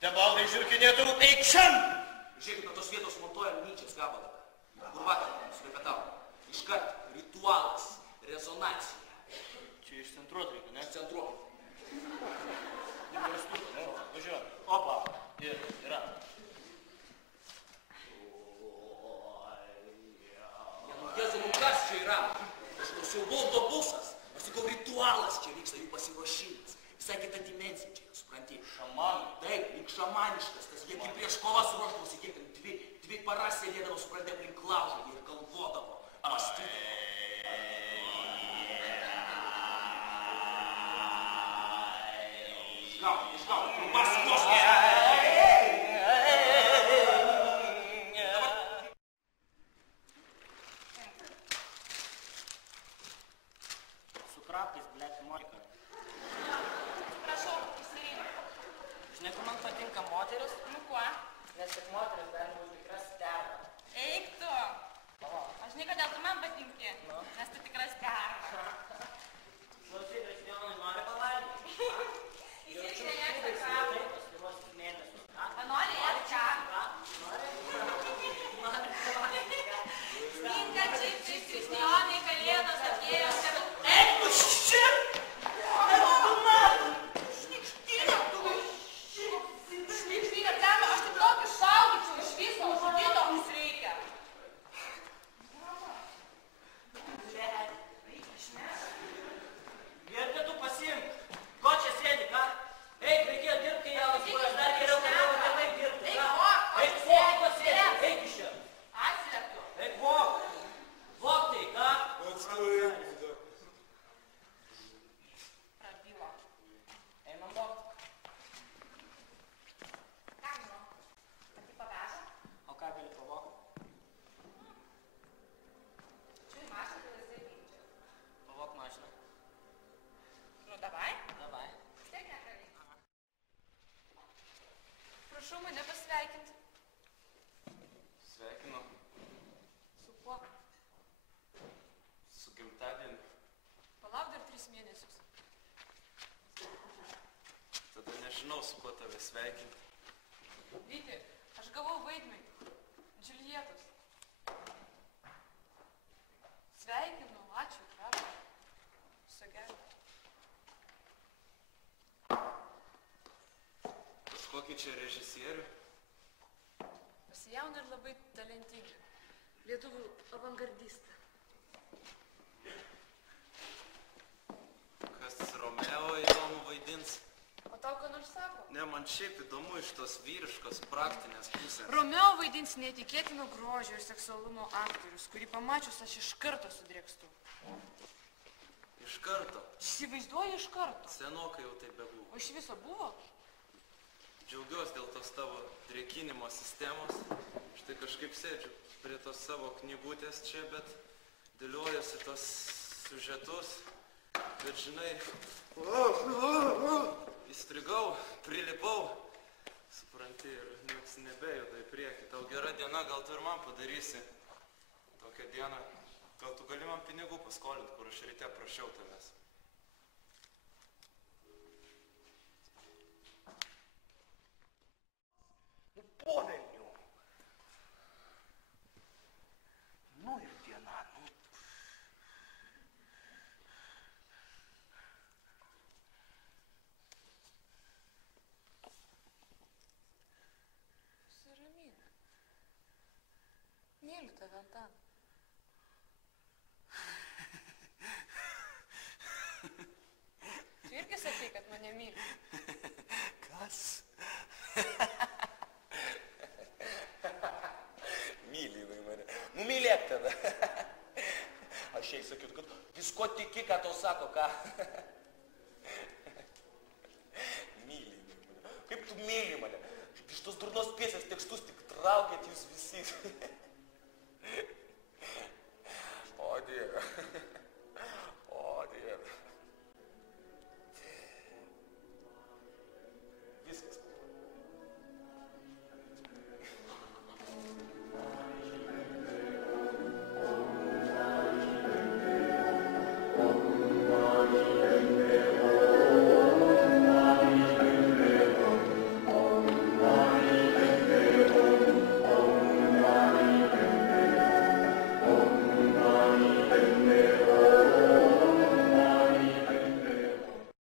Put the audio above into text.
Te baldai žiūrkinėtų, eik šiam! Žiūrėkit, tos vietos montuojam Nyčės gabalą. Kur vakar surepetau. Iškart ritualas, rezonancija. Čia išcentruot reikia, ne? Centruok. Važiuojam. Opa. Yra. Jėzau, nu kas čia yra? Kažkoks jau autobusas. Aš sakau, ritualas čia vyksta, jų pasiruošimas. Visai kita dimensija čia, supranti? Šamanai. Taip, lyg šamaniškas, tas jie kaip prieš kovas ruošdavosi, kiek dvi paras sėdėdavo, supranti, aplink laužą ir galvodavo, mąstydavo. Išgauk, trumpas kosmos. Su krapais, blėt, Monika. Prašau, įsirink. Žinai, kur man patinka moteris? Nu kuo? Nes tik moteris gali būti tikras sterva. Eik tu. Aš žinai, kodėl tu man patinki. Nes tu tikras sterva. Klausyk, Kristijonai, nori pavalgyti? Įsirink mėgstą krapų. Nori ėdčią. Stinka čipsai, Kristijonai, kalėdos atėjo. Eik, tu šit! Šnyk, temą, aš tik tokį šaudyčiau iš viso, žudito mums reikia. Gerti tu pasiimk. Ko čia sėdi, ką? Eik, reikėjo dirbti, jaunas buvęs, dar geriau, kad tavo tėvai dirbtų, ką? Eik, vok, ko sėdi, eik iš čia. Atsilieptu. Eik, vok. Vok tai, ką? Prabilo. Einam vok. Ką žinau? Pati paveža? O ką gali pavok? Čiui mašiną, tai jisai vykdžia. Pavok mašiną. Nu, davai. Davai. Vis tiek negali. Prašau mane pasveikinti. Sveikinu Su kuo? su gimtadieniu. Palauk dar 3 mėnesius. Tada nežinau, su kuo tave sveikinti. Vyti, aš gavau vaidmenį. Džiuljetos. Sveikinu, ačiū, krapą. Viso gero. Kažkokį čia režisierių. Pasijauna ir labai talentingi. Lietuvių avangardistą. Kas Romeo įdomu vaidins. O tau ką nors sako? Ne, man šiaip įdomu iš tos vyriškos praktinės pusės. Romeo vaidins neįtikėtino grožio ir seksualumo aktorius, kurį pamačius aš iš karto sudrėkstu. Iš karto. Įsivaizduoju iš karto. Senokai jau tai bebuvo. O iš viso buvo? Džiaugiuosi dėl tos tavo drėkinimo sistemos. Štai kažkaip sėdžiu prie tos savo knygutės čia, bet dėliojusi tos siužetus. Bet žinai, įstrigau, prilipau. Supranti, ir nieks nebejuda į priekį. Tau gera diena, gal tu ir man padarysi tokią dieną. Gal tu gali man pinigų paskolinti, kur aš ryte prašiau tavęs. Povelnių. Nu ir diena, nu. Suramink. Myliu tave, Antan. Tu irgi sakai, kad mane myli. Kas? Myli jinai mane. Nu, mylėk tada. Aš jai sakytų, kad visko tiki, ką tau sako, ką. Myli jinai mane. Kaip tu myli mane? Iš tos durnos piesės tekstus tik traukėt jūs visi.